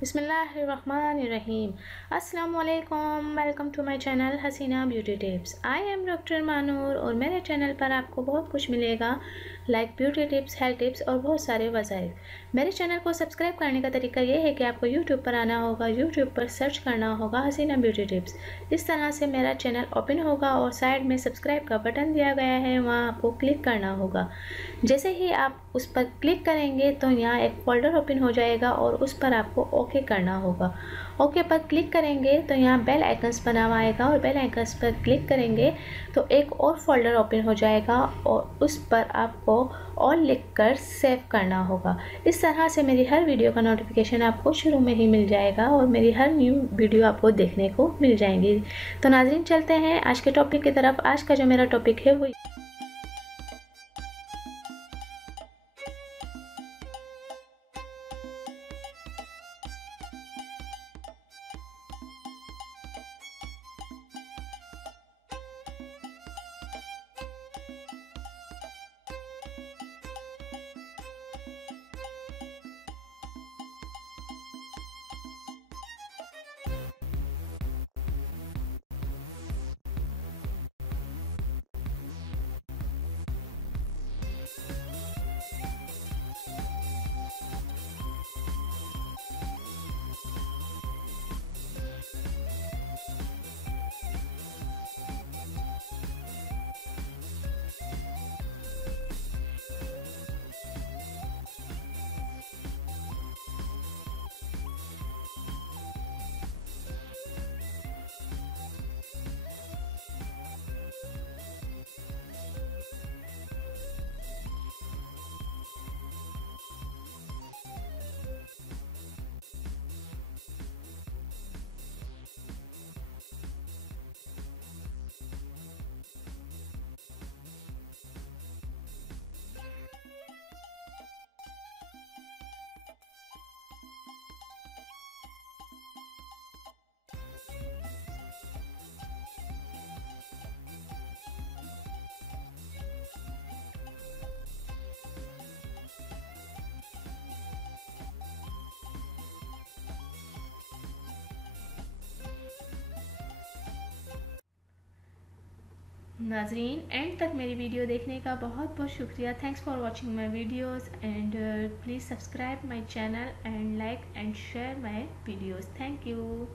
बिस्मिल्लाहिर्रहमानिर्रहीम। अस्सलामुअलैकुम, welcome to my channel Hasina beauty tips. I am doctor Manoor और मेरे चैनल पर आपको बहुत कुछ मिलेगा, like beauty tips, health tips और बहुत सारे वसाइल। मेरे चैनल को सब्सक्राइब करने का तरीका ये है कि आपको यूट्यूब पर आना होगा, यूट्यूब पर सर्च करना होगा हसीना ब्यूटी टिप्स। इस तरह से मेरा चैनल ओपन होगा और साइड में सब्सक्राइब का बटन दिया गया है, वहाँ आपको क्लिक करना होगा। जैसे ही आप उस पर क्लिक करेंगे तो यहाँ एक फोल्डर ओपन हो जाएगा और उस पर आपको ओके करना होगा। ओके पर क्लिक करेंगे तो यहाँ बेल आइकन्स बना हुआ आएगा और बेल आइकन्स पर क्लिक करेंगे तो एक और फोल्डर ओपन हो जाएगा और उस पर आपको ऑल लिखकर सेव करना होगा। इस तरह से मेरी हर वीडियो का नोटिफिकेशन आपको शुरू में ही मिल जाएगा और मेरी हर न्यू वीडियो आपको देखने को मिल जाएंगी। तो नाज़रीन, चलते हैं आज के टॉपिक की तरफ। आज का जो मेरा टॉपिक है वो नाज़रीन, एंड तक मेरी वीडियो देखने का बहुत बहुत शुक्रिया। Thanks for watching my videos and please subscribe my channel and like and share my videos. Thank you.